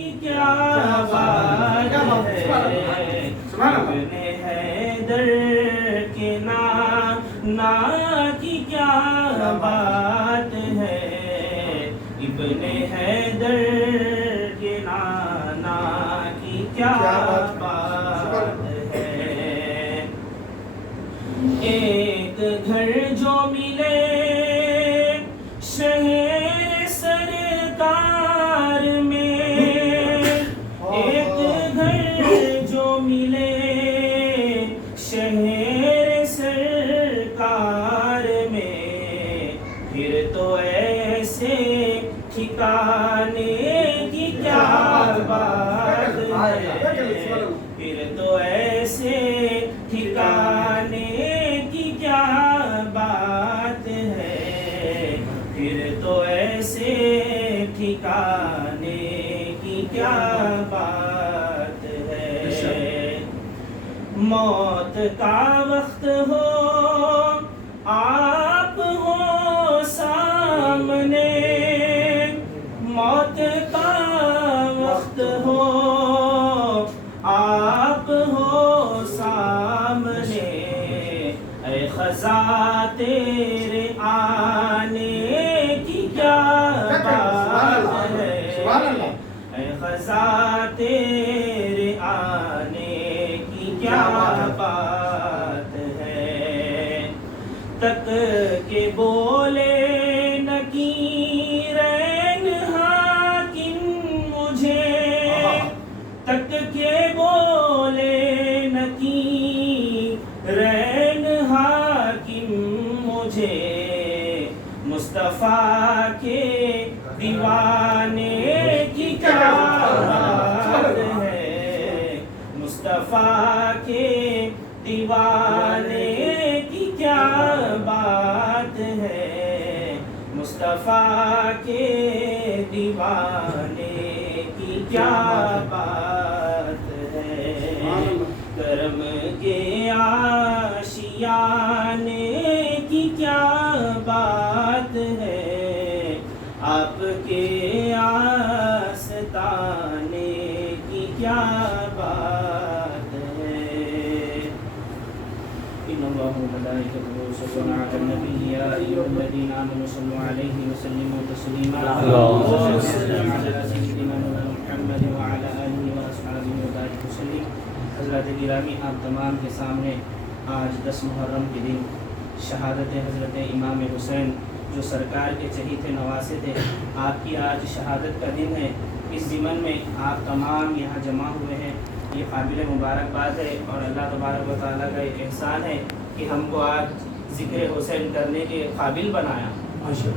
کی کیا بات ہے، ابن حیدر کے نا کی کیا بات ہے، ابن حیدر کے نا کی کیا بات ہے۔ ایک گھر جو ملے شہر سرکار میں، ایک گھر جو ملے شہر سرکار میں، پھر تو ایسے ٹھکانے کی کیا بات ہے، پھر تو ایسے ٹھکانے کی کیا بات ہے، پھر تو ایسے ٹھکانے کی کیا بات ہے۔ موت کا وقت ہو آپ ہو سامنے، موت کا وقت ہو آپ ہو سامنے، اے خزاں تیرے آنے کی کیا بات ہے، اے خزاں تیرے آنے کی کیا بات ہے۔ تک کے بولے نکیرین حاکم مجھے، تک کے بولے نکیرین حاکم مجھے، مصطفیٰ کے دیوانے کی کیا بات ہے، مصطفیٰ کے دیوانے کی کیا بات ہے، مصطفیٰ کے دیوانے کی کیا بات ہے۔ کرم کے آشیانے کی کیا بات ہے، آپ کے آستانے کی کیا بات ہے۔ ان اللہ و ملائکتہ یصلون علی النبی یا ایھا الذین آمنوا صلوا علیہ وسلموا تسلیما، اللهم صل علی سیدنا محمد وعلی آلہ واصحابہ وبارک وسلم۔ حضرات گرامی، آپ تمام کے سامنے آج 10 محرم کے دن شہادت حضرت امام حسین جو سرکار کے چہیتے نواسے تھے، آپ کی آج شہادت کا دن ہے۔ اس ضمن میں آپ تمام یہاں جمع ہوئے ہیں، یہ قابل مبارکباد ہے، اور اللہ تبارک و تعالیٰ کا ایک احسان ہے کہ ہم کو آج ذکر حسین کرنے کے قابل بنایا۔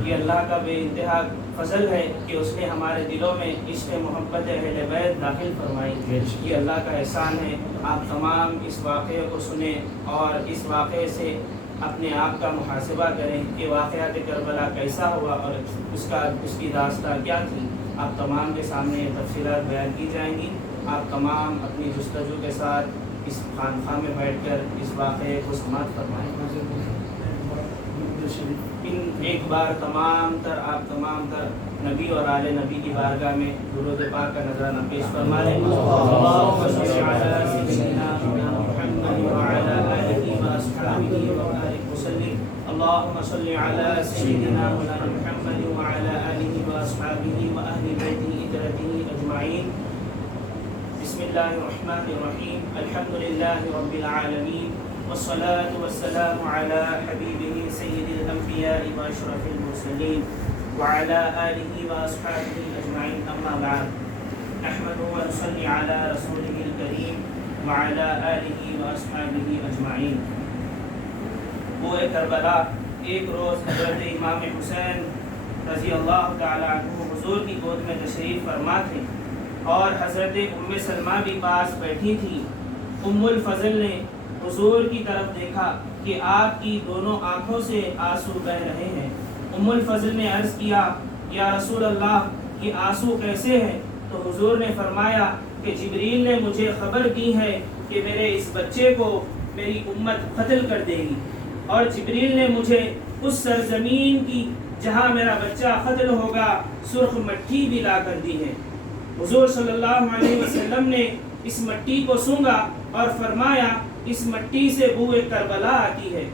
یہ اللہ کا بے انتہا فضل ہے کہ اس نے ہمارے دلوں میں عشق محبت اہل بیت داخل فرمائی، یہ اللہ کا احسان ہے۔ آپ تمام اس واقعے کو سنیں اور اس واقعے سے اپنے آپ کا محاسبہ کریں کہ واقعات کربلا کیسا ہوا اور اس کی داستان کیا تھی۔ آپ تمام کے سامنے تفصیلات بیان کی جائیں گی۔ آپ تمام اپنی جستجو کے ساتھ اس خانقاہ میں بیٹھ کر اس واقعے کو سماعت فرمائیں۔ ایک بار آپ تمام تر نبی اور آل نبی کی بارگاہ میں درود پاک کا نذرانہ پیش فرما لیں۔ اللہم صل علی سیدنا محمد وعلی آلہ واصحابہ وبارک وسلم۔ اللہم صل علی سیدنا محمد وعلی آلہ واصحابہ واہل بیتہ اطہرہ اجمعین۔ بسم اللہ الرحمن الرحیم، الحمد للہ رب العالمین، والصلاة والسلام على حبیبہ سید الانبیاء واشرف المرسلین وعلى آلہ واصحابہ اجمعین، اما بعد، نحمد ونصلی علی رسولہ الکریم وعلى آلہ واصحابہ اجمعین۔ کوہ کربلا، ایک روز حضرت امام حسین رضی اللہ تعالی عنہ حضور کی گود میں تشریف فرما تھے، اور حضرت ام سلمہ بھی پاس بیٹھی تھی۔ ام الفضل نے حضور کی طرف دیکھا کہ آپ کی دونوں آنکھوں سے آنسو بہہ رہے ہیں۔ ام الفضل نے عرض کیا، یا رسول اللہ، یہ آنسو کیسے ہیں؟ تو حضور نے فرمایا کہ جبریل نے مجھے خبر دی ہے کہ میرے اس بچے کو میری امت قتل کر دے گی، اور جبریل نے مجھے اس سرزمین کی جہاں میرا بچہ قتل ہوگا سرخ مٹی بھی لا کر دی ہے۔ حضور صلی اللہ علیہ وسلم نے اس مٹی کو سونگا اور فرمایا اس مٹی سے بوئے کربلا آتی ہے،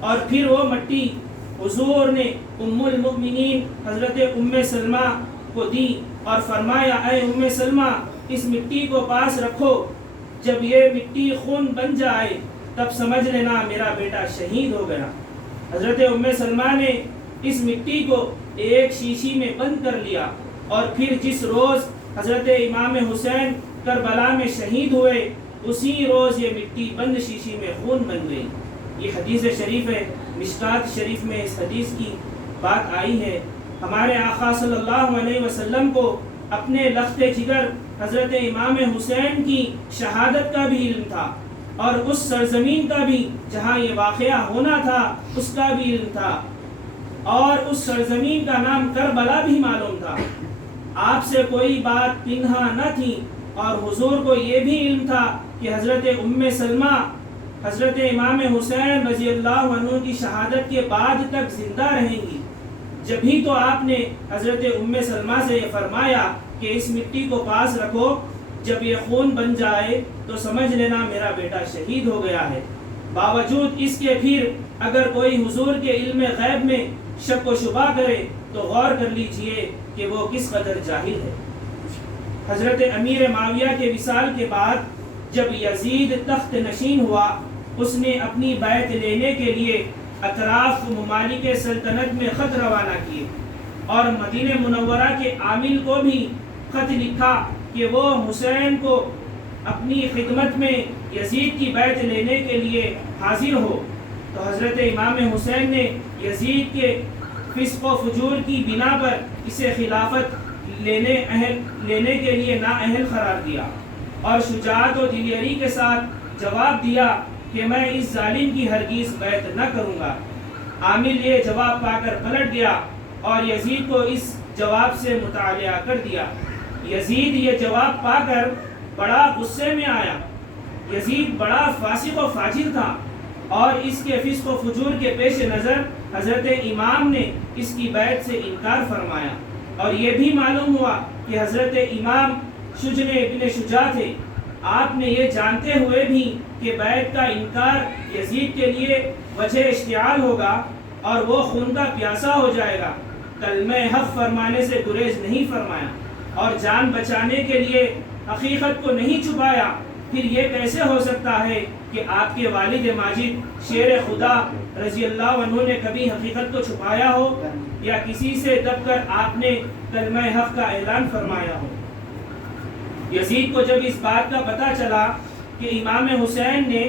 اور پھر وہ مٹی حضور نے ام المؤمنین حضرت ام سلمہ کو دی اور فرمایا اے ام سلمہ اس مٹی کو پاس رکھو، جب یہ مٹی خون بن جائے تب سمجھ لینا میرا بیٹا شہید ہو گیا۔ حضرت ام سلمہ نے اس مٹی کو ایک شیشی میں بند کر لیا، اور پھر جس روز حضرت امام حسین کربلا میں شہید ہوئے اسی روز یہ مٹی بند شیشی میں خون بن گئی۔ یہ حدیث شریف ہے، مشکات شریف میں اس حدیث کی بات آئی ہے۔ ہمارے آقا صلی اللہ علیہ وسلم کو اپنے لخت جگر حضرت امام حسین کی شہادت کا بھی علم تھا، اور اس سرزمین کا بھی جہاں یہ واقعہ ہونا تھا اس کا بھی علم تھا، اور اس سرزمین کا نام کربلا بھی معلوم تھا۔ آپ سے کوئی بات پنہا نہ تھی، اور حضور کو یہ بھی علم تھا کہ حضرت ام سلمہ حضرت امام حسین رضی اللہ عنہ کی شہادت کے بعد تک زندہ رہیں گی۔ جبھی تو آپ نے حضرت ام سلمہ سے یہ فرمایا کہ اس مٹی کو پاس رکھو، جب یہ خون بن جائے تو سمجھ لینا میرا بیٹا شہید ہو گیا ہے۔ باوجود اس کے پھر اگر کوئی حضور کے علم غیب میں شک و شبہ کرے تو غور کر لیجئے کہ وہ کس قدر جاہل ہے۔ حضرت امیر معاویہ کے وصال کے بعد جب یزید تخت نشین ہوا، اس نے اپنی بیعت لینے کے لیے اطراف ممالک سلطنت میں خط روانہ کیے، اور مدینہ منورہ کے عامل کو بھی خط لکھا کہ وہ حسین کو اپنی خدمت میں یزید کی بیعت لینے کے لیے حاضر ہو۔ تو حضرت امام حسین نے یزید کے فسق و فجور کی بنا پر اسے خلافت لینے کے لیے نااہل قرار دیا، اور شجاعت و دلیری کے ساتھ جواب دیا کہ میں اس ظالم کی ہرگز بیعت نہ کروں گا۔ عامل یہ جواب پا کر پلٹ گیا اور یزید کو اس جواب سے مطالعہ کر دیا۔ یزید یہ جواب پا کر بڑا غصے میں آیا۔ یزید بڑا فاسق و فاجر تھا، اور اس کے فسق و فجور کے پیش نظر حضرت امام نے اس کی بیعت سے انکار فرمایا، اور یہ بھی معلوم ہوا کہ حضرت امام شجن ابن شجاع تھے۔ آپ نے یہ جانتے ہوئے بھی کہ بیعت کا انکار یزید کے لیے وجہ اشتعال ہوگا اور وہ خون کا پیاسا ہو جائے گا، کلمہ حق فرمانے سے گریز نہیں فرمایا، اور جان بچانے کے لیے حقیقت کو نہیں چھپایا۔ پھر یہ کیسے ہو سکتا ہے کہ آپ کے والد ماجد شیر خدا رضی اللہ عنہ نے کبھی حقیقت کو چھپایا ہو، یا کسی سے دب کر آپ نے کلمہ حق کا اعلان فرمایا ہو؟ یزید کو جب اس بات کا پتہ چلا کہ امام حسین نے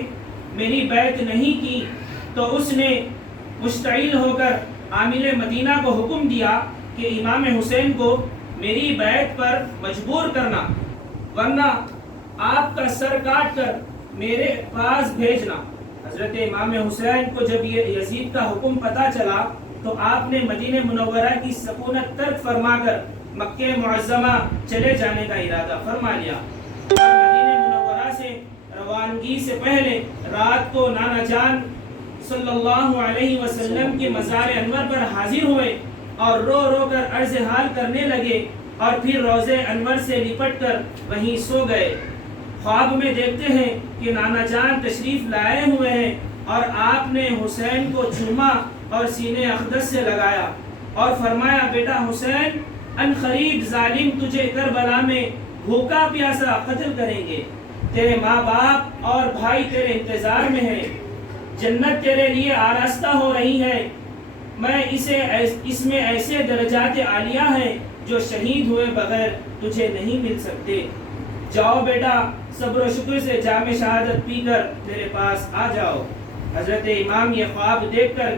میری بیعت نہیں کی، تو اس نے مشتعل ہو کر عامل مدینہ کو حکم دیا کہ امام حسین کو میری بیعت پر مجبور کرنا، ورنہ آپ کا سر کاٹ کر میرے پاس بھیجنا۔ حضرت امام حسین کو جب یہ یزید کا حکم پتہ چلا تو آپ نے مدینہ منورہ کی سکونت ترک فرما کر مکہ معظمہ چلے جانے کا ارادہ فرما لیا، اور مدینہ منورہ سے روانگی سے پہلے رات کو نانا جان صلی اللہ علیہ وسلم کے مزار انور پر حاضر ہوئے اور رو رو کر عرض حال کرنے لگے، اور پھر روضے انور سے لپٹ کر وہیں سو گئے۔ خواب میں دیکھتے ہیں کہ نانا جان تشریف لائے ہوئے ہیں، اور آپ نے حسین کو چوما اور سینے اقدس سے لگایا اور فرمایا بیٹا حسین، ان قریب ظالم تجھے کربلا میں بھوکا پیاسا قتل کریں گے، تیرے ماں باپ اور بھائی تیرے انتظار میں ہیں، جنت تیرے لیے آراستہ ہو رہی ہے، میں اس میں ایسے درجات عالیہ ہیں جو شہید ہوئے بغیر تجھے نہیں مل سکتے، جاؤ بیٹا صبر و شکر سے جام شہادت پی کر میرے پاس آ جاؤ۔ حضرت امام یہ خواب دیکھ کر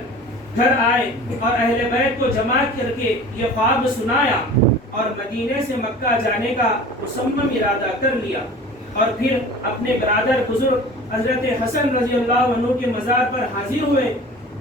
گھر آئے اور اہل بیت کو جمع کر کے یہ خواب سنایا، اور مدینے سے مکہ جانے کا مصمم ارادہ کر لیا، اور پھر اپنے برادر بزرگ حضرت حسن رضی اللہ عنہ کے مزار پر حاضر ہوئے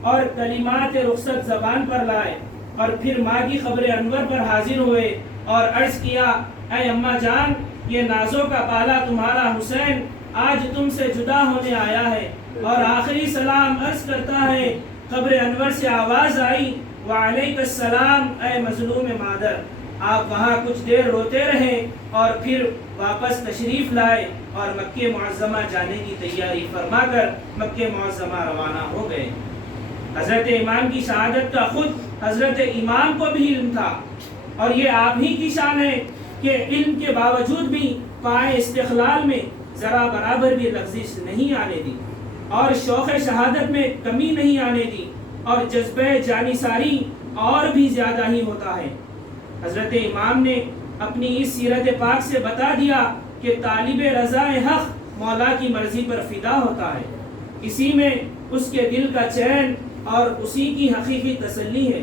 اور کلمات رخصت زبان پر لائے، اور پھر ماں کی قبر انور پر حاضر ہوئے اور عرض کیا اے اماں جان، یہ نازوں کا بالا تمہارا حسین آج تم سے جدا ہونے آیا ہے، اور آخری سلام عرض کرتا ہے۔ قبر انور سے آواز آئی وعلیک السلام اے مظلوم مادر۔ آپ وہاں کچھ دیر روتے رہے اور پھر واپس تشریف لائے اور مکہ معظمہ جانے کی تیاری فرما کر مکہ معظمہ روانہ ہو گئے۔ حضرت امام کی شہادت کا خود حضرت امام کو بھی علم تھا، اور یہ آپ ہی کی شان ہے کہ علم کے باوجود بھی پائے استقلال میں ذرا برابر بھی لغزش نہیں آنے دی، اور شوق شہادت میں کمی نہیں آنے دی، اور جذبہ جانثاری اور بھی زیادہ ہی ہوتا ہے۔ حضرت امام نے اپنی اس سیرت پاک سے بتا دیا کہ طالب رضا حق مولا کی مرضی پر فدا ہوتا ہے، اسی میں اس کے دل کا چین اور اسی کی حقیقی تسلی ہے۔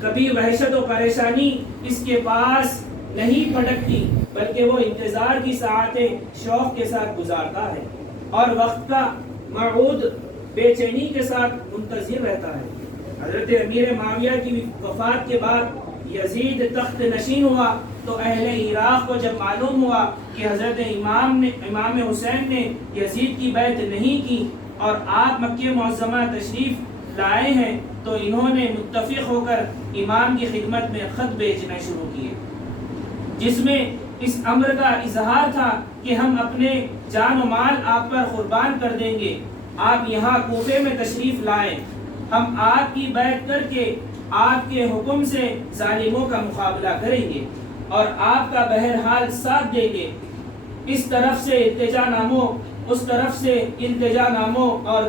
کبھی وحشت و پریشانی اس کے پاس نہیں پھٹکتی، بلکہ وہ انتظار کی ساعتیں شوق کے ساتھ گزارتا ہے اور وقت کا موعود بے چینی کے ساتھ منتظر رہتا ہے۔ حضرت امیر معاویہ کی وفات کے بعد یزید تخت نشین ہوا تو اہل عراق کو جب معلوم ہوا کہ حضرت امام حسین نے یزید کی بیعت نہیں کی اور آپ مکہ معظمہ تشریف لائے ہیں، تو انہوں نے متفق ہو کر امام کی خدمت میں خط بھیجنا شروع کیے، جس میں اس امر کا اظہار تھا کہ ہم اپنے جان و مال آپ پر قربان کر دیں گے، آپ یہاں کوفے میں تشریف لائیں، ہم آپ کی بیعت کر کے آپ کے حکم سے ظالموں کا مقابلہ کریں گے اور آپ کا بہرحال ساتھ دیں گے۔ اس طرف سے التجا ناموں، اس طرف سے التجا ناموں اور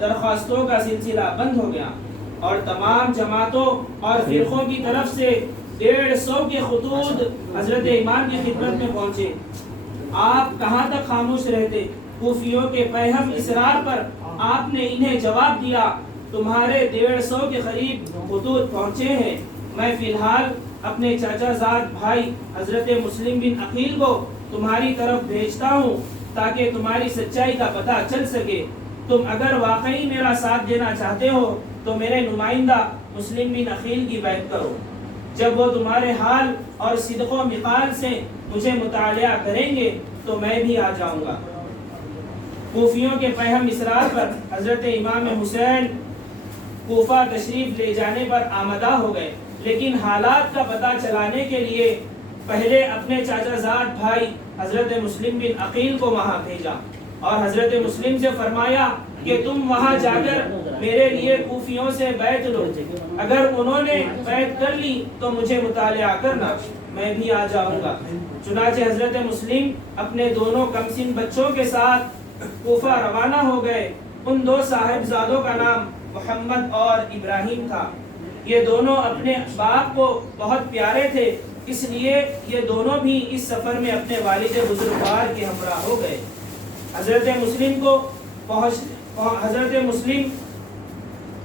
درخواستوں کا سلسلہ بند ہو گیا، اور تمام جماعتوں اور فرقوں کی طرف سے 150 کے خطوط حضرت امام کی خدمت میں پہنچے۔ آپ کہاں تک خاموش رہتے؟ کوفیوں کے پیہم اصرار پر آپ نے انہیں جواب دیا، تمہارے 150 کے قریب خطوط پہنچے ہیں، میں فی الحال اپنے چاچا زاد بھائی حضرت مسلم بن عقیل کو تمہاری طرف بھیجتا ہوں تاکہ تمہاری سچائی کا پتہ چل سکے۔ تم اگر واقعی میرا ساتھ دینا چاہتے ہو تو میرے نمائندہ مسلم بن عقیل کی بیعت کرو، جب وہ تمہارے حال اور صدق و مقال سے مجھے مطالعہ کریں گے تو میں بھی آ جاؤں گا۔ کوفیوں کے پیہم اصرار پر حضرت امام حسین کوفہ تشریف لے جانے پر آمدہ ہو گئے، لیکن حالات کا پتہ چلانے کے لیے پہلے اپنے چاچا زاد بھائی حضرت مسلم بن عقیل کو وہاں بھیجا اور حضرت مسلم سے فرمایا کہ تم وہاں جا کر میرے لیے کوفیوں سے بیعت لو، اگر انہوں نے بیعت کر لی تو مجھے مطالعہ کرنا، میں بھی آ جاؤں گا۔ چنانچہ حضرت مسلم اپنے دونوں کمسن بچوں کے ساتھ کوفہ روانہ ہو گئے۔ ان دو صاحبزادوں کا نام محمد اور ابراہیم تھا۔ یہ دونوں اپنے باپ کو بہت پیارے تھے، اس لیے یہ دونوں بھی اس سفر میں اپنے والد بزرگوار کے ہمراہ ہو گئے۔ حضرت مسلم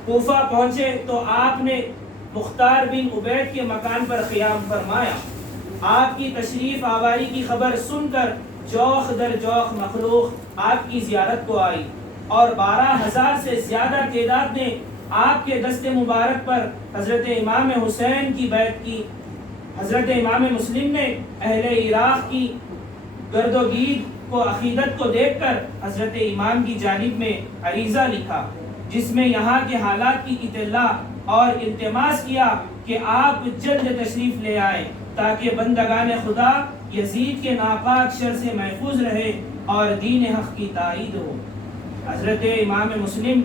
کوفہ پہنچے تو آپ نے مختار بن عبید کے مکان پر قیام فرمایا۔ آپ کی تشریف آوری کی خبر سن کر جوخ در جوخ مخلوق آپ کی زیارت کو آئی، اور 12,000 سے زیادہ تعداد نے آپ کے دست مبارک پر حضرت امام حسین کی بیعت کی۔ حضرت امام مسلم نے اہل عراق کی گرد و گید کو عقیدت کو دیکھ کر حضرت امام کی جانب میں عریضہ لکھا، جس میں یہاں کے حالات کی اطلاع اور التماس کیا کہ آپ جلد تشریف لے آئیں تاکہ بندگان خدا یزید کے ناپاک شر سے محفوظ رہے اور دین حق کی تائید ہو۔ حضرت امام مسلم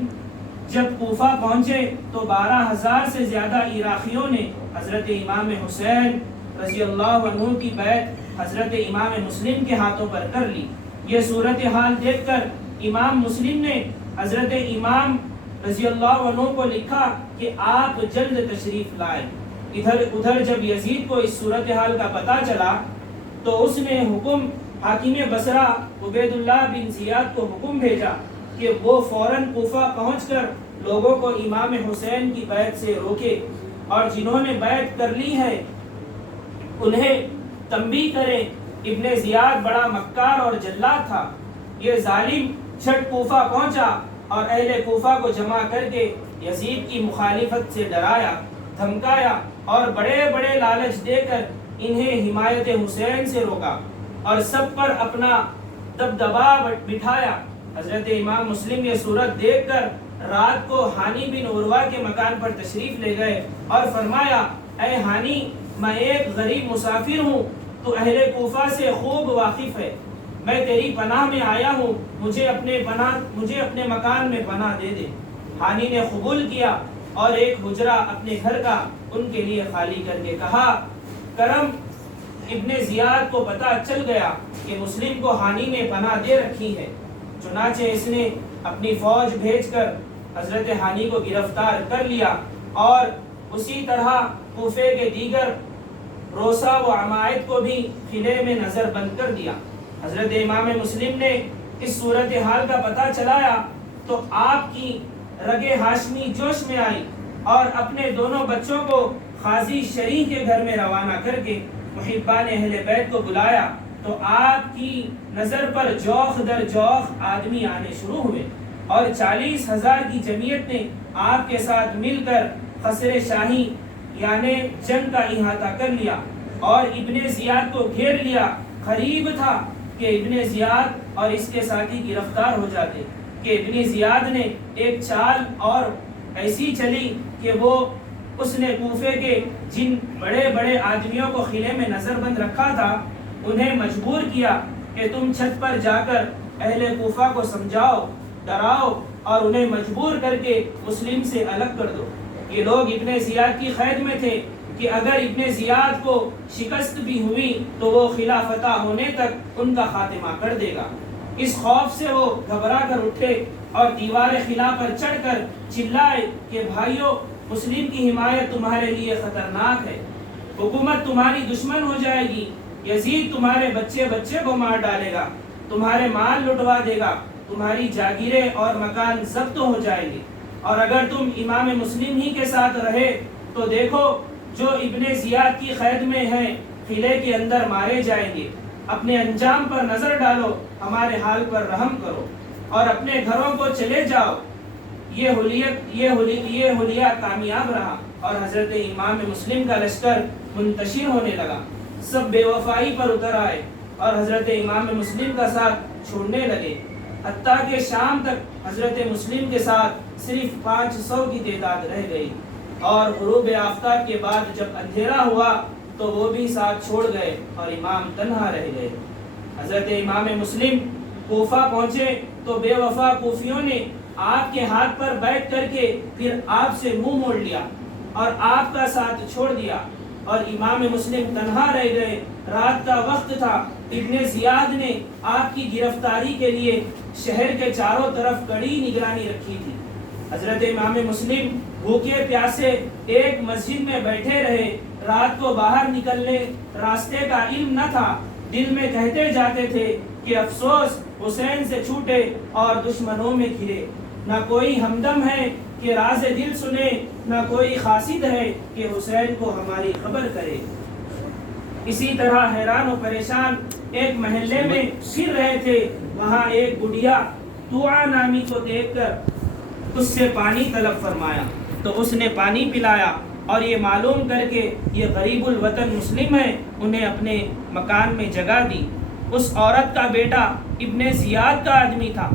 جب کوفہ پہنچے تو 12,000 سے زیادہ عراقیوں نے حضرت امام حسین رضی اللہ عنہ کی بیعت حضرت امام مسلم کے ہاتھوں پر کر لی۔ یہ صورتحال دیکھ کر امام مسلم نے حضرت امام رضی اللہ عنہ کو لکھا کہ آپ جلد تشریف لائیں۔ ادھر جب یزید کو اس صورتحال کا پتہ چلا تو اس نے حاکم بصرہ عبید اللہ بن زیاد کو حکم بھیجا کہ وہ فوراً کوفہ پہنچ کر لوگوں کو امام حسین کی بیعت سے روکے، اور جنہوں نے بیعت کر لی ہے انہیں تنبیہ کریں۔ ابن زیاد بڑا مکار اور جلاد تھا۔ یہ ظالم چھٹ کوفہ پہنچا اور اہل کوفہ کو جمع کر کے یزید کی مخالفت سے ڈرایا، دھمکایا اور بڑے بڑے لالچ دے کر انہیں حمایت حسین سے روکا اور سب پر اپنا دبدبا بٹھایا۔ حضرت امام مسلم یہ صورت دیکھ کر رات کو ہانی بن عروہ کے مکان پر تشریف لے گئے اور فرمایا، اے ہانی، میں ایک غریب مسافر ہوں، تو اہل کوفہ سے خوب واقف ہے، میں تیری پناہ میں آیا ہوں، مجھے اپنے مکان میں پناہ دے دے۔ ہانی نے قبول کیا اور ایک حجرہ اپنے گھر کا ان کے لیے خالی کر کے کہا، کرم ابن زیاد کو پتہ چل گیا کہ مسلم کو ہانی نے پناہ دے رکھی ہے، چنانچہ اس نے اپنی فوج بھیج کر حضرت ہانی کو گرفتار کر لیا اور اسی طرح کوفے کے دیگر روسا و عمائد کو بھی قلعے میں نظر بند کر دیا۔ حضرت امام مسلم نے اس صورتحال کا پتہ چلایا تو آپ کی رگ ہاشمی جوش میں آئی اور اپنے دونوں بچوں کو قاضی شریح کے گھر میں روانہ کر کے محبان اہل بیت کو بلایا تو آپ کی نظر پر جوخ در جوخ آدمی آنے شروع ہوئے اور 40,000 کی جمعیت نے آپ کے ساتھ مل کر قصر شاہی یعنی جنگ کا احاطہ کر لیا اور ابن زیاد کو گھیر لیا۔ قریب تھا کہ ابن زیاد اور اس کے ساتھی گرفتار ہو جاتے کہ ابن زیاد نے ایک چال اور ایسی چلی کہ اس نے کوفے کے جن بڑے بڑے آدمیوں کو قلعے میں نظر بند رکھا تھا انہیں مجبور کیا کہ تم چھت پر جا کر اہل کوفہ کو سمجھاؤ، ڈراؤ اور انہیں مجبور کر کے مسلم سے الگ کر دو۔ یہ لوگ ابن زیاد کی قید میں تھے کہ اگر ابن زیاد کو شکست بھی ہوئی تو وہ قلعہ فتح ہونے تک ان کا خاتمہ کر دے گا۔ اس خوف سے وہ گھبرا کر اٹھے اور دیوار قلعہ پر چڑھ کر چلائے کہ بھائیو، مسلم کی حمایت تمہارے لیے خطرناک ہے، حکومت تمہاری دشمن ہو جائے گی، یزید تمہارے بچے بچے کو مار ڈالے گا، تمہارے مال لٹوا دے گا، تمہاری جاگیریں اور مکان ضبط ہو جائیں گے، اور اگر تم امام مسلم ہی کے ساتھ رہے تو دیکھو جو ابن زیاد کی قید میں ہیں قلعے کے اندر مارے جائیں گے۔ اپنے انجام پر نظر ڈالو، ہمارے حال پر رحم کرو اور اپنے گھروں کو چلے جاؤ۔ یہ حلیہ کامیاب رہا اور حضرت امام مسلم کا لشکر منتشر ہونے لگا۔ سب بے وفائی پر اتر آئے اور حضرت امام مسلم کا ساتھ چھوڑنے لگے، حتیٰ کہ شام تک حضرت مسلم کے ساتھ صرف 500 کی تعداد رہ گئی، اور غروب آفتاب کے بعد جب اندھیرا ہوا تو وہ بھی ساتھ چھوڑ گئے اور امام تنہا رہ گئے۔ حضرت امام مسلم کوفہ پہنچے تو بے وفا کوفیوں نے آپ کے ہاتھ پر بیٹھ کر کے پھر آپ سے منہ موڑ لیا اور آپ کا ساتھ چھوڑ دیا اور امام مسلم تنہا رہ گئے۔ رات کا وقت تھا، ابن زیاد نے آپ کی گرفتاری کے لیے شہر کے چاروں طرف کڑی نگرانی رکھی تھی۔ حضرت امام مسلم بھوکے پیاسے ایک مسجد میں بیٹھے رہے، رات کو باہر نکلنے راستے کا علم نہ تھا، دل میں کہتے جاتے تھے کہ افسوس حسین سے چھوٹے اور دشمنوں میں گھرے، نہ کوئی ہمدم ہے کہ راز دل سنے، نہ کوئی قاصد ہے کہ حسین کو ہماری خبر کرے۔ اسی طرح حیران و پریشان ایک محلے میں پھر رہے تھے، وہاں ایک بڑھیا طوعا نامی کو دیکھ کر اس سے پانی طلب فرمایا تو اس نے پانی پلایا اور یہ معلوم کر کے یہ غریب الوطن مسلم ہے انہیں اپنے مکان میں جگہ دی۔ اس عورت کا بیٹا ابن زیاد کا آدمی تھا،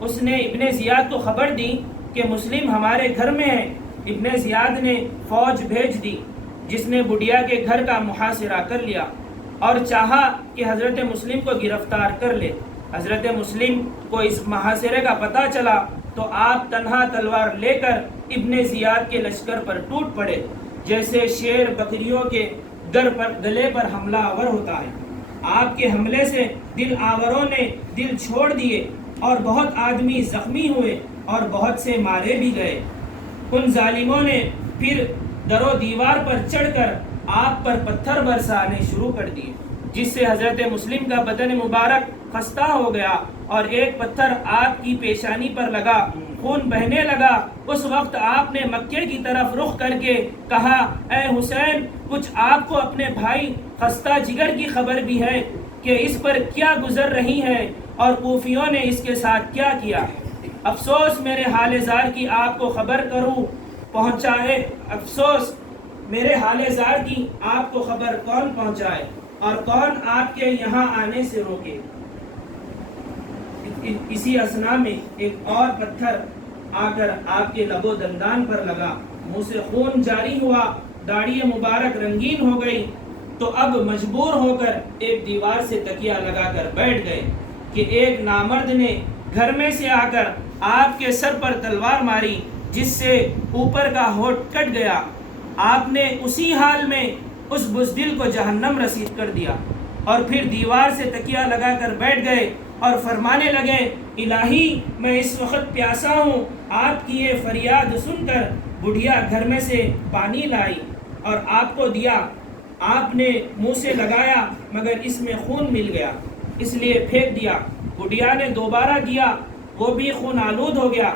اس نے ابن زیاد کو خبر دی کہ مسلم ہمارے گھر میں ہے۔ ابن زیاد نے فوج بھیج دی جس نے بڑھیا کے گھر کا محاصرہ کر لیا اور چاہا کہ حضرت مسلم کو گرفتار کر لے۔ حضرت مسلم کو اس محاصرے کا پتہ چلا تو آپ تنہا تلوار لے کر ابن زیاد کے لشکر پر ٹوٹ پڑے، جیسے شیر بکریوں کے گلے پر حملہ آور ہوتا ہے۔ آپ کے حملے سے دل آوروں نے دل چھوڑ دیے اور بہت آدمی زخمی ہوئے اور بہت سے مارے بھی گئے۔ ان ظالموں نے پھر در و دیوار پر چڑھ کر آپ پر پتھر برسانے شروع کر دیے، جس سے حضرت مسلم کا بدن مبارک خستہ ہو گیا اور ایک پتھر آپ کی پیشانی پر لگا، خون بہنے لگا۔ اس وقت آپ نے مکے کی طرف رخ کر کے کہا، اے حسین، کچھ آپ کو اپنے بھائی خستہ جگر کی خبر بھی ہے کہ اس پر کیا گزر رہی ہے اور کوفیوں نے اس کے ساتھ کیا کیا؟ افسوس میرے حال زار کی آپ کو خبر کروں پہنچائے، افسوس میرے حال زار کی آپ کو خبر کون پہنچائے اور کون آپ کے یہاں آنے سے روکے؟ اسی اثنا میں ایک اور پتھر آ کر آپ کے لب و دندان پر لگا، منہ سے خون جاری ہوا داڑھی مبارک رنگین ہو گئی تو اب مجبور ہو کر ایک دیوار سے تکیہ لگا کر بیٹھ گئے کہ ایک نامرد نے گھر میں سے آ کر آپ کے سر پر تلوار ماری، جس سے اوپر کا ہونٹ کٹ گیا۔ آپ نے اسی حال میں اس بزدل کو جہنم رسید کر دیا، اور پھر دیوار سے تکیہ لگا کر بیٹھ گئے اور فرمانے لگے، الہی میں اس وقت پیاسا ہوں۔ آپ کی یہ فریاد سن کر بڑھیا گھر میں سے پانی لائی اور آپ کو دیا۔ آپ نے منہ سے لگایا مگر اس میں خون مل گیا، اس لیے پھینک دیا۔ بڑھیا نے دوبارہ دیا، وہ بھی خون آلود ہو گیا۔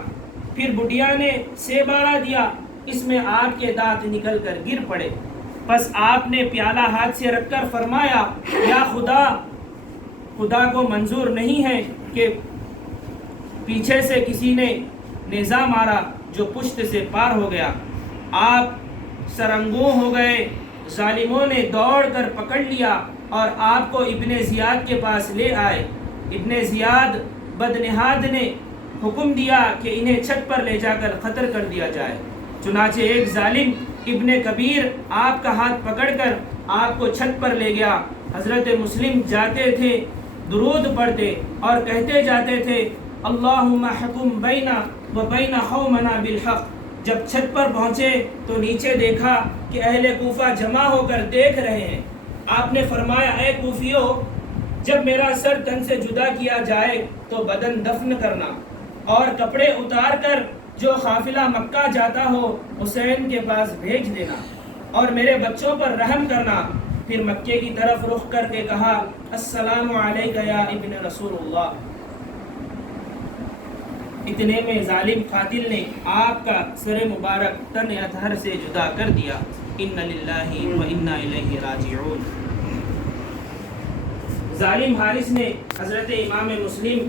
پھر بڑھیا نے 6 بارہ دیا، اس میں آپ کے دانت نکل کر گر پڑے۔ پس آپ نے پیالہ ہاتھ سے رکھ کر فرمایا، یا خدا کو منظور نہیں ہے کہ پیچھے سے کسی نے نیزہ مارا جو پشت سے پار ہو گیا۔ آپ سرنگوں ہو گئے، ظالموں نے دوڑ کر پکڑ لیا اور آپ کو ابن زیاد کے پاس لے آئے۔ ابن زیاد بدنہاد نے حکم دیا کہ انہیں چھت پر لے جا کر قتل کر دیا جائے۔ چنانچہ ایک ظالم ابن کبیر آپ کا ہاتھ پکڑ کر آپ کو چھت پر لے گیا۔ حضرت مسلم جاتے تھے، درود پڑھتے اور کہتے جاتے تھے، اللہم حکم بینا و بین قومنا بالحق۔ جب چھت پر پہنچے تو نیچے دیکھا کہ اہل کوفہ جمع ہو کر دیکھ رہے ہیں۔ آپ نے فرمایا، اے کوفیو، جب میرا سر تن سے جدا کیا جائے تو بدن دفن کرنا، اور کپڑے اتار کر جو قافلہ مکہ جاتا ہو حسین کے پاس بھیج دینا، اور میرے بچوں پر رحم کرنا۔ پھر مکے کی طرف رخ کر کے کہا، السلام علیکہ یا ابن رسول اللہ۔ اتنے میں ظالم قاتل نے آپ کا سر مبارک تن اطہر سے جدا کر دیا۔ ان للہ و انا الیہ راجعون۔ ظالم حارث نے حضرت امام مسلم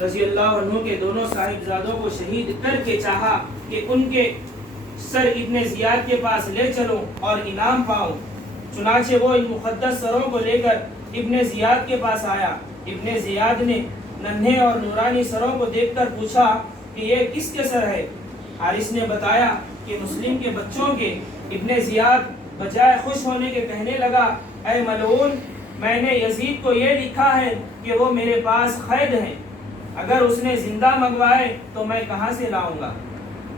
رضی اللہ عنہ کے دونوں صاحبزادوں کو شہید کر کے چاہا کہ ان کے سر ابن زیاد کے پاس لے چلو اور انعام پاؤں۔ چنانچہ وہ ان مقدس سروں کو لے کر ابن زیاد کے پاس آیا۔ ابن زیاد نے ننھے اور نورانی سروں کو دیکھ کر پوچھا کہ یہ کس کے سر ہے؟ حارث نے بتایا کہ مسلم کے بچوں کے۔ ابن زیاد بجائے خوش ہونے کے کہنے لگا، اے ملعون، میں نے یزید کو یہ لکھا ہے کہ وہ میرے پاس قید ہیں، اگر اس نے زندہ منگوائے تو میں کہاں سے لاؤں گا؟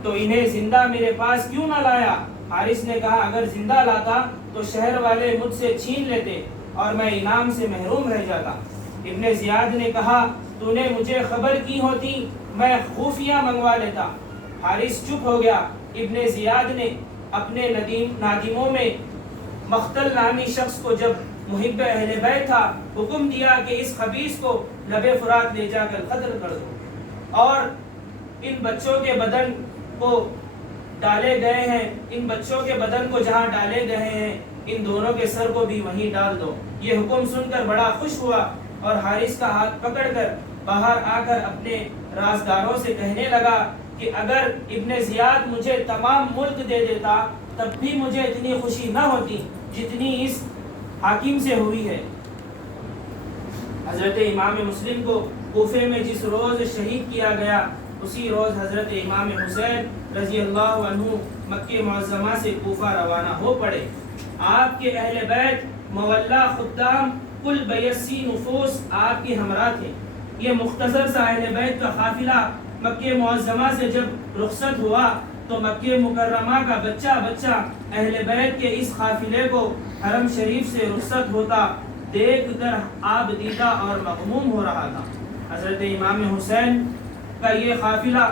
تو انہیں زندہ میرے پاس کیوں نہ لایا؟ حارث نے کہا، اگر زندہ لاتا تو شہر والے مجھ سے چھین لیتے اور میں انعام سے محروم رہ جاتا۔ ابن زیاد نے کہا، تو نے مجھے خبر کی ہوتی میں خفیہ منگوا لیتا۔ حارث چپ ہو گیا۔ ابن زیاد نے اپنے نادموں میں مختل نامی شخص کو، جب محب اہل بیت تھا، حکم دیا کہ اس خبیث کو لب فرات لے جا کر قتل کر دو، اور ان بچوں کے بدن کو ڈالے گئے ہیں، ان بچوں کے بدن کو جہاں ڈالے گئے ہیں ان دونوں کے سر کو بھی وہیں ڈال دو۔ یہ حکم سن کر بڑا خوش ہوا اور حارث کا ہاتھ پکڑ کر باہر آ کر اپنے رازداروں سے کہنے لگا کہ اگر ابن زیاد مجھے تمام ملک دے دیتا تب بھی مجھے اتنی خوشی نہ ہوتی جتنی اس حاکم سے ہوئی ہے۔ حضرت امام مسلم کو کوفے میں جس روز شہید کیا گیا، اسی روز حضرت امام حسین رضی اللہ عنہ مکہ معظمہ سے کوفہ روانہ ہو پڑے۔ آپ کے اہل بیت مولا خدام کل 82 نفوس آپ کے ہمراہ تھے۔ یہ مختصر سا اہل بیت کا قافلہ مکہ معظمہ سے جب رخصت ہوا تو مکہ مکرمہ کا بچہ بچہ اہل بیت کے اس قافلے کو حرم شریف سے رخصت ہوتا دیکھ کر آپ دیدہ اور مغموم ہو رہا تھا۔ حضرت امام حسین کا یہ قافلہ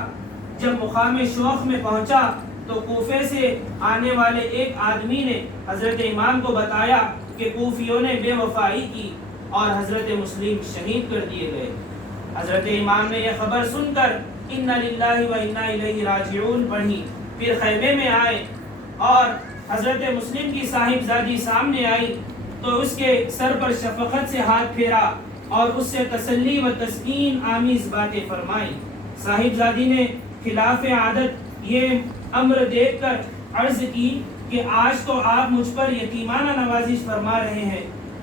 جب مقام شوق میں پہنچا تو کوفے سے آنے والے ایک آدمی نے حضرت امام کو بتایا کہ کوفیوں نے بے وفائی کی اور حضرت مسلم شہید کر دیے گئے۔ حضرت امام نے یہ خبر سن کر انا للہ و انا الیہ راجعون پڑھی، پھر خیمے میں آئے اور حضرت مسلم کی صاحبزادی سامنے آئی تو اس کے سر پر شفقت سے ہاتھ پھیرا اور اس سے تسلی و تسکین آمیز باتیں فرمائیں۔ صاحبزادی نے خلاف عادت یہ امر دیکھ کر عرض کی کہ آج تو آپ مجھ پر یتیمانہ نوازش فرما رہے ہیں،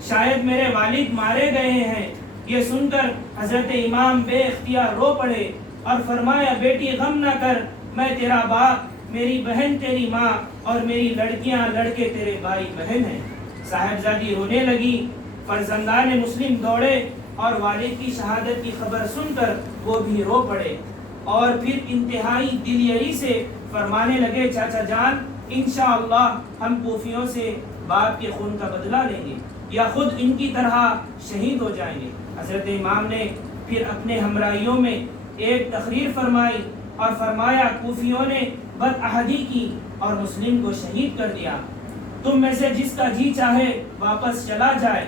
شاید میرے والد مارے گئے ہیں۔ یہ سن کر حضرت امام بے اختیار رو پڑے اور فرمایا، بیٹی غم نہ کر، میں تیرا باپ میری بہن تیری ماں اور میری لڑکیاں لڑکے تیرے بھائی بہن ہیں۔ صاحبزادی رونے لگی، فرزندان مسلم دوڑے اور والد کی شہادت کی خبر سن کر وہ بھی رو پڑے، اور پھر انتہائی دلیری سے فرمانے لگے چاچا جان انشاءاللہ ہم کوفیوں سے باپ کے خون کا بدلہ لیں گے یا خود ان کی طرح شہید ہو جائیں گے۔ حضرت امام نے پھر اپنے ہمراہیوں میں ایک تقریر فرمائی اور فرمایا کوفیوں نے بدعہدی کی اور مسلم کو شہید کر دیا، تم میں سے جس کا جی چاہے واپس چلا جائے۔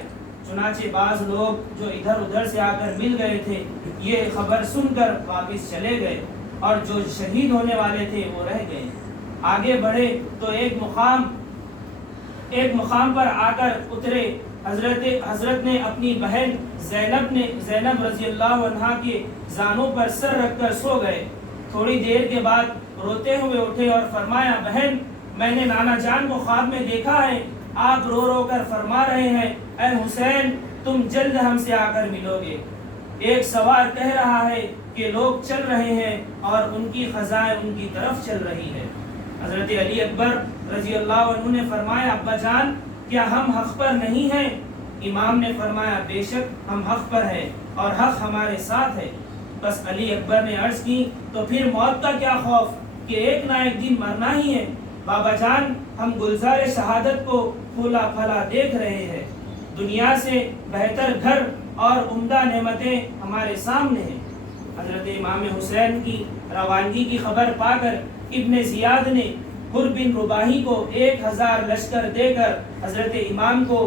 چنانچہ بعض لوگ جو ادھر ادھر سے آ کر مل گئے تھے یہ خبر سن کر واپس چلے گئے، اور جو شہید ہونے والے تھے وہ رہ گئے۔ آگے بڑھے تو ایک مقام پر آ کر اترے۔ حضرت نے اپنی بہن زینب رضی اللہ عنہا کے زانوں پر سر رکھ کر سو گئے۔ تھوڑی دیر کے بعد روتے ہوئے اٹھے اور فرمایا بہن میں نے نانا جان کو خواب میں دیکھا ہے، آپ رو رو کر فرما رہے ہیں اے حسین تم جلد ہم سے آ کر ملو گے۔ ایک سوار کہہ رہا ہے کہ لوگ چل رہے ہیں اور ان کی خزائیں ان کی طرف چل رہی ہے۔ حضرت علی اکبر رضی اللہ عنہ نے فرمایا ابا جان کیا ہم حق پر نہیں ہیں؟ امام نے فرمایا بے شک ہم حق پر ہیں اور حق ہمارے ساتھ ہے۔ بس علی اکبر نے عرض کی تو پھر موت کا کیا خوف کہ ایک نہ ایک دن مرنا ہی ہے۔ بابا جان ہم گلزار شہادت کو پھولا پھلا دیکھ رہے ہیں، دنیا سے بہتر گھر اور عمدہ نعمتیں ہمارے سامنے ہیں۔ حضرت امام حسین کی روانگی کی خبر پا کر ابن زیاد نے حر بن رباحی کو 1000 لشکر دے کر حضرت امام کو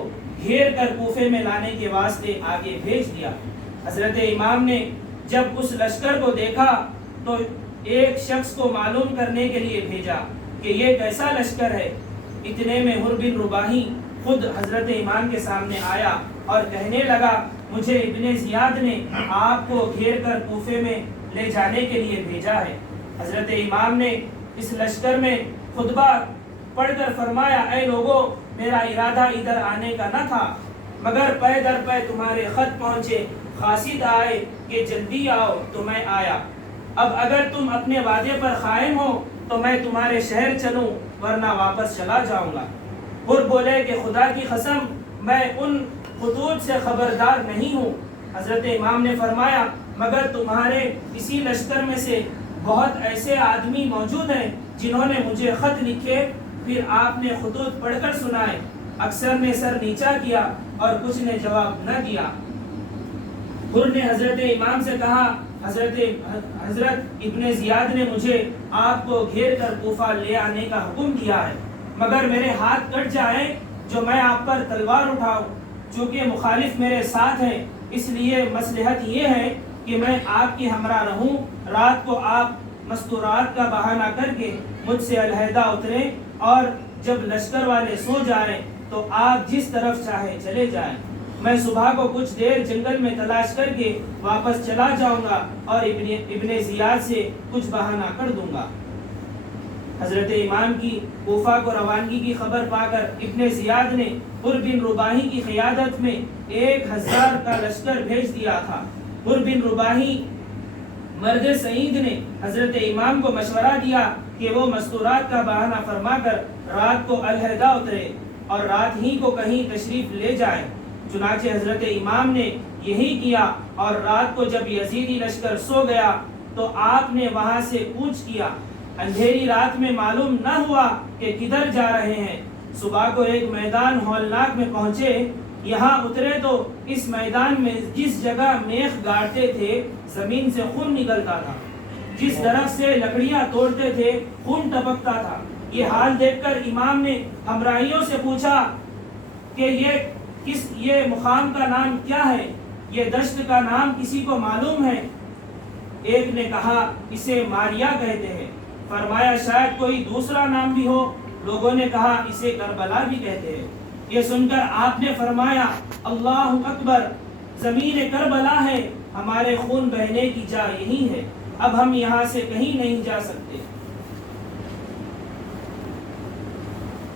گھیر کر کوفے میں لانے کے واسطے آگے بھیج دیا۔ حضرت امام نے جب اس لشکر کو دیکھا تو ایک شخص کو معلوم کرنے کے لیے بھیجا کہ یہ کیسا لشکر ہے۔ اتنے میں حر بن رباحی خود حضرت امام کے سامنے آیا اور کہنے لگا مجھے ابن زیاد نے آپ کو گھیر کر کوفے میں لے جانے کے لیے بھیجا ہے۔ حضرت امام نے اس لشکر میں خطبہ پڑھ کر فرمایا اے لوگو میرا ارادہ ادھر آنے کا نہ تھا، مگر پے در پے تمہارے خط پہنچے، قاصد آئے کہ جلدی آؤ تو میں آیا۔ اب اگر تم اپنے وعدے پر قائم ہو تو میں تمہارے شہر چلوں ورنہ واپس چلا جاؤں گا۔ حر بولے کہ خدا کی قسم میں ان خطوط سے خبردار نہیں ہوں۔ حضرت امام نے فرمایا مگر تمہارے اسی لشکر میں سے بہت ایسے آدمی موجود ہیں جنہوں نے مجھے خط لکھے۔ پھر آپ نے خطوط پڑھ کر سنائے، اکثر نے سر نیچا کیا اور کچھ نے جواب نہ دیا۔ حر نے حضرت امام سے کہا حضرت ابن زیاد نے مجھے آپ کو گھیر کر کوفہ لے آنے کا حکم دیا ہے، مگر میرے ہاتھ کٹ جائیں جو میں آپ پر تلوار اٹھاؤں، چونکہ مخالف میرے ساتھ ہیں، اس لیے مصلحت یہ ہے کہ میں آپ کی ہمراہ رہوں، رات کو آپ مستورات کا بہانہ کر کے مجھ سے علیحدہ اتریں اور جب لشکر والے سو جائیں تو آپ جس طرف چاہے چلے جائیں، میں صبح کو کچھ دیر جنگل میں تلاش کر کے واپس چلا جاؤں گا اور ابن زیاد سے کچھ بہانہ کر دوں گا۔ حضرت امام کی کوفہ کو روانگی کی خبر پا کر ابن زیاد نے حر بن رباحی کی قیادت میں 1000 کا لشکر بھیج دیا تھا۔ حر بن رباحی مرد سعید نے حضرت امام کو مشورہ دیا کہ وہ مستورات کا بہانہ فرما کر رات کو علیحدہ اترے اور رات ہی کو کہیں تشریف لے جائے۔ چنانچہ حضرت امام نے یہی کیا، اور رات کو جب یزیدی لشکر سو گیا تو آپ نے وہاں سے کوچ کیا۔ اندھیری رات میں معلوم نہ ہوا کہ کدھر جا رہے ہیں۔ صبح کو ایک میدان ہولناک میں پہنچے، یہاں اترے تو اس میدان میں جس جگہ میخ گاڑتے تھے زمین سے خون نکلتا تھا، جس درخت سے لکڑیاں توڑتے تھے خون ٹپکتا تھا۔ یہ حال دیکھ کر امام نے ہمراہیوں سے پوچھا کہ یہ مقام کا نام کیا ہے، یہ دشت کا نام کسی کو معلوم ہے؟ ایک نے کہا اسے ماریا کہتے ہیں۔ فرمایا شاید کوئی دوسرا نام بھی ہو۔ لوگوں نے کہا اسے کربلا بھی کہتے ہیں۔ یہ سن کر آپ نے فرمایا اللہ اکبر، زمین کربلا ہے، ہمارے خون بہنے کی جا یہی ہے، اب ہم یہاں سے کہیں نہیں جا سکتے۔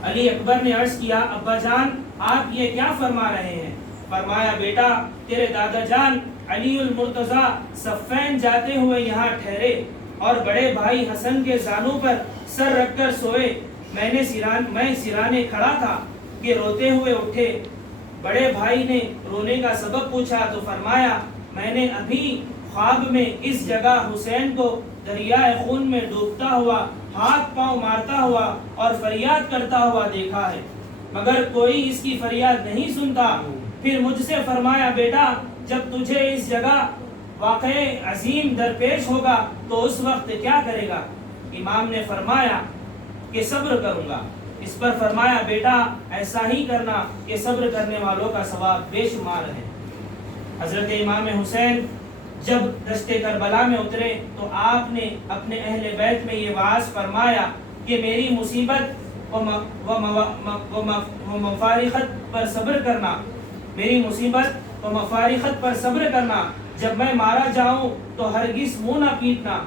علی اکبر نے عرض کیا ابا جان آپ یہ کیا فرما رہے ہیں؟ فرمایا بیٹا تیرے دادا جان علی المرتضیٰ صفین جاتے ہوئے یہاں ٹھہرے، اور بڑے بھائی حسن کے زانوں پر سر رکھ کر سوئے۔ میں سرانے کھڑا تھا کہ روتے ہوئے اٹھے۔ بڑے بھائی نے رونے کا سبب پوچھا تو فرمایا میں نے ابھی خواب میں اس جگہ حسین کو دریائے خون میں ڈوبتا ہوا، ہاتھ پاؤں مارتا ہوا اور فریاد کرتا ہوا دیکھا ہے، مگر کوئی اس کی فریاد نہیں سنتا۔ پھر مجھ سے فرمایا بیٹا جب تجھے اس جگہ واقع عظیم درپیش ہوگا تو اس وقت کیا کرے گا؟ امام نے فرمایا کہ صبر کروں گا۔ اس پر فرمایا بیٹا ایسا ہی کرنا کہ صبر کرنے والوں کا ثواب بے شمار ہے۔ حضرت امام حسین جب دشت کربلا میں اترے تو آپ نے اپنے اہل بیت میں یہ وعظ فرمایا کہ میری مصیبت و مفارقت پر صبر کرنا، میری مصیبت و مفارقت پر صبر کرنا، جب میں مارا جاؤں تو ہرگز منہ نہ پیٹنا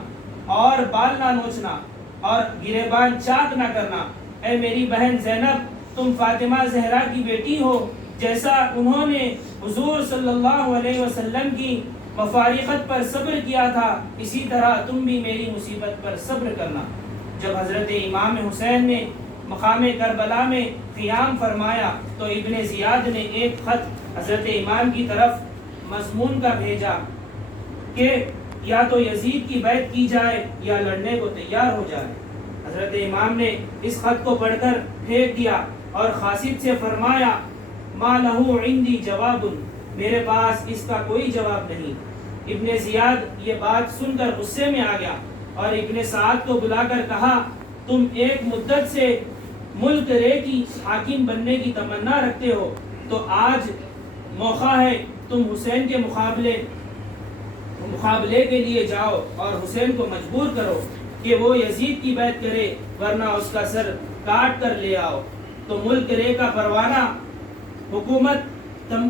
اور بال نہ نوچنا اور گریبان چاک نہ کرنا۔ اے میری بہن زینب تم فاطمہ زہرا کی بیٹی ہو، جیسا انہوں نے حضور صلی اللہ علیہ وسلم کی مفارقت پر صبر کیا تھا اسی طرح تم بھی میری مصیبت پر صبر کرنا۔ جب حضرت امام حسین نے مقام کربلا میں قیام فرمایا تو ابن زیاد نے ایک خط حضرت امام کی طرف مضمون کا بھیجا کہ یا تو یزید کی بیعت کی جائے یا لڑنے کو تیار ہو جائے۔ حضرت امام نے اس خط کو پڑھ کر پھینک دیا اور خاصب سے فرمایا ما لہو عندی جواب، میرے پاس اس کا کوئی جواب نہیں۔ ابن زیاد یہ بات سن کر غصے میں آ گیا اور ابن سعد کو بلا کر کہا تم ایک مدت سے ملک رے کی حاکم بننے کی تمنا رکھتے ہو تو آج موقع ہے تم حسین کے مقابلے کے لیے جاؤ اور حسین کو مجبور کرو کہ وہ یزید کی بیعت کرے ورنہ اس کا سر کاٹ کر لے آؤ تو ملک رے کا پروانہ حکومت تم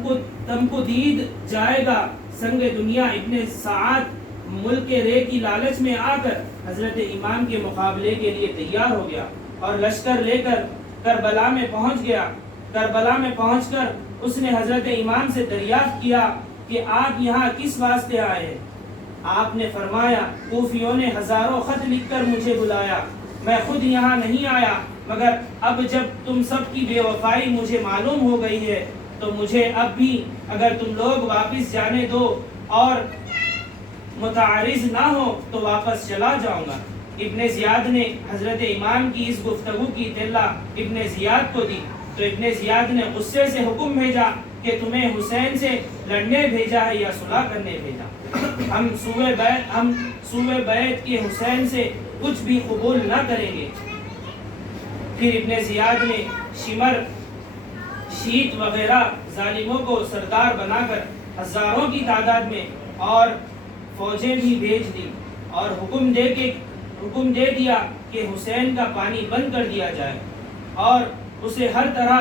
کو دید جائے گا۔ سنگ دنیا ابن سعد ملک رے کی لالچ میں آ کر حضرت امام کے مقابلے کے لیے تیار ہو گیا اور لشکر لے کر کربلا میں پہنچ گیا۔ کربلا میں پہنچ کر اس نے حضرت امام سے دریافت کیا کہ آپ یہاں کس واسطے آئے ہیں؟ آپ نے فرمایا کوفیوں نے ہزاروں خط لکھ کر مجھے بلایا، میں خود یہاں نہیں آیا، مگر اب جب تم سب کی بے وفائی مجھے معلوم ہو گئی ہے تو مجھے اب بھی اگر تم لوگ واپس جانے دو اور متعارض نہ ہو تو واپس چلا جاؤں گا۔ ابن زیاد نے حضرت امام کی اس گفتگو کی اطلاع ابن زیاد کو دی تو ابن زیاد نے غصے سے حکم بھیجا کہ تمہیں حسین سے لڑنے بھیجا ہے یا صلح کرنے بھیجا؟ ہم سوئے بیعت کے حسین سے کچھ بھی قبول نہ کریں گے۔ پھر ابن زیاد نے شمر، شیت وغیرہ ظالموں کو سردار بنا کر ہزاروں کی تعداد میں اور فوجیں بھی بھیج دی اور حکم دے دیا کہ حسین کا پانی بند کر دیا جائے اور اسے ہر طرح